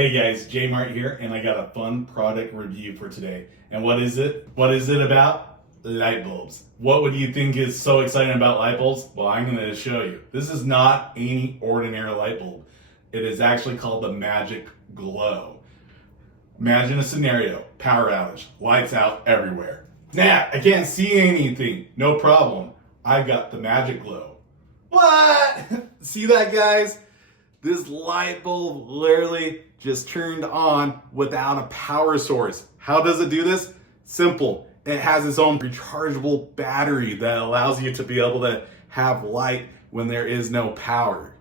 Hey guys, Jmart here, and I got a fun product review for today. And what is it? What is it about? Light bulbs. What would you think is so exciting about light bulbs? Well, I'm going to show you. This is not any ordinary light bulb. It is actually called the Magic Glow. Imagine a scenario, power outage, lights out everywhere. Snap, I can't see anything. No problem. I've got the Magic Glow. What? See that, guys? This light bulb literally just turned on without a power source. How does it do this? Simple. It has its own rechargeable battery that allows you to be able to have light when there is no power.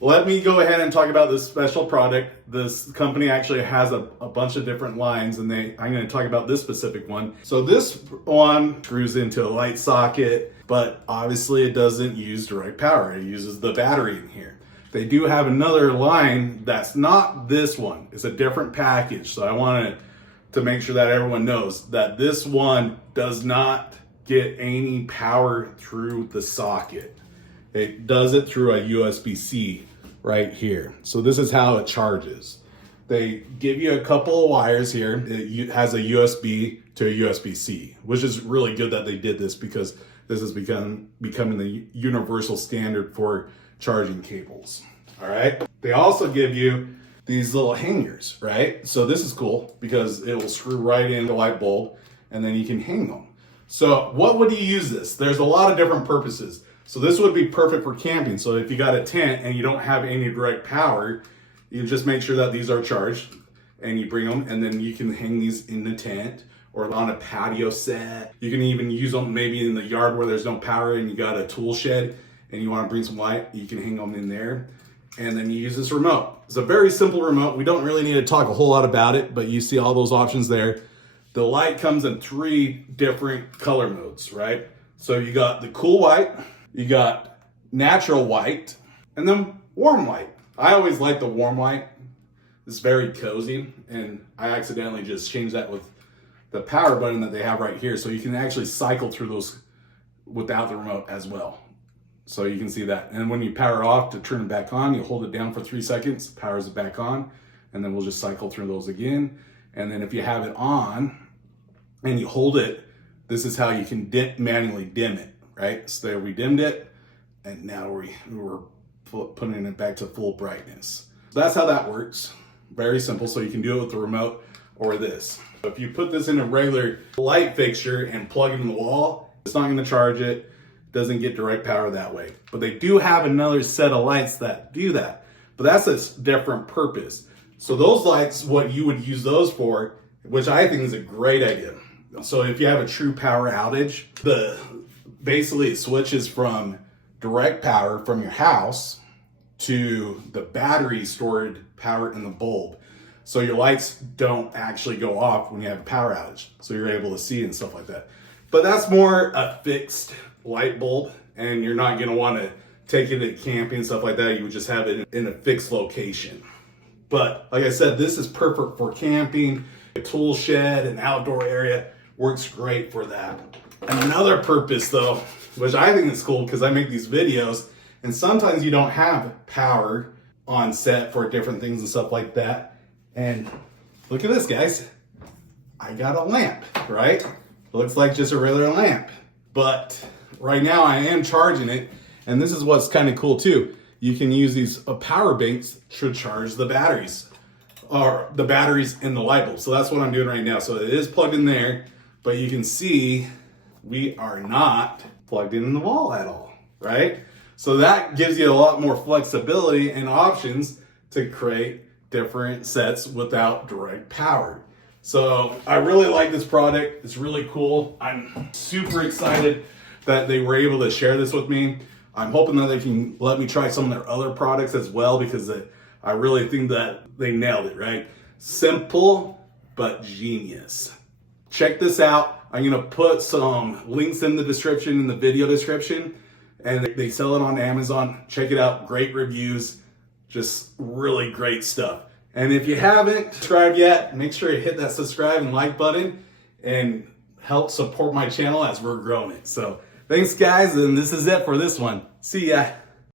Let me go ahead and talk about this special product. This company actually has a bunch of different lines, and I'm going to talk about this specific one. So this one screws into a light socket, but obviously it doesn't use direct power. It uses the battery in here. They do have another line that's not this one. It's a different package. So I wanted to make sure that everyone knows that this one does not get any power through the socket. It does it through a USB-C right here. So this is how it charges. They give you a couple of wires here. It has a USB to a USB-C, which is really good that they did this because this has becoming the universal standard for charging cables. All right. They also give you these little hangers, right? So this is cool because it will screw right in the light bulb and then you can hang them. So what would you use this? There's a lot of different purposes. So this would be perfect for camping. So if you got a tent and you don't have any direct power, you just make sure that these are charged and you bring them, and then you can hang these in the tent or on a patio set. You can even use them maybe in the yard where there's no power and you got a tool shed and you want to bring some light, you can hang them in there. And then you use this remote. It's a very simple remote. We don't really need to talk a whole lot about it, but you see all those options there. The light comes in 3 different color modes, right? So you got the cool white, you got natural white, and then warm white. I always like the warm white. It's very cozy, and I accidentally just changed that with the power button that they have right here. So you can actually cycle through those without the remote as well. So you can see that. And when you power off to turn it back on, you hold it down for 3 seconds, powers it back on, and then we'll just cycle through those again. And then if you have it on and you hold it, this is how you can manually dim it, right? So there, we dimmed it, and now we're putting it back to full brightness. So that's how that works. Very simple. So you can do it with the remote or this. If you put this in a regular light fixture and plug it in the wall, it's not going to charge it. Doesn't get direct power that way. But they do have another set of lights that do that. But that's a different purpose. So those lights, what you would use those for, which I think is a great idea. So if you have a true power outage, basically it switches from direct power from your house to the battery stored power in the bulb. So your lights don't actually go off when you have a power outage. So you're able to see and stuff like that. But that's more a fixed light bulb, and you're not going to want to take it to camping and stuff like that. You would just have it in a fixed location. But like I said, this is perfect for camping. A tool shed, an outdoor area works great for that. Another purpose though, which I think is cool because I make these videos and sometimes you don't have power on set for different things and stuff like that. And look at this, guys. I got a lamp, right? Looks like just a regular lamp, but right now I am charging it, and this is what's kind of cool too. You can use these power banks to charge the batteries, or the batteries in the light bulb. So that's what I'm doing right now. So it is plugged in there, but you can see we are not plugged in the wall at all, right? So that gives you a lot more flexibility and options to create different sets without direct power. So I really like this product. It's really cool. I'm super excited that they were able to share this with me. I'm hoping that they can let me try some of their other products as well, because I really think that they nailed it, right? Simple, but genius. Check this out. I'm gonna put some links in the description, in the video description, and they sell it on Amazon. Check it out, great reviews, just really great stuff. And if you haven't subscribed yet, make sure you hit that subscribe and like button and help support my channel as we're growing it. So thanks guys, and this is it for this one. See ya.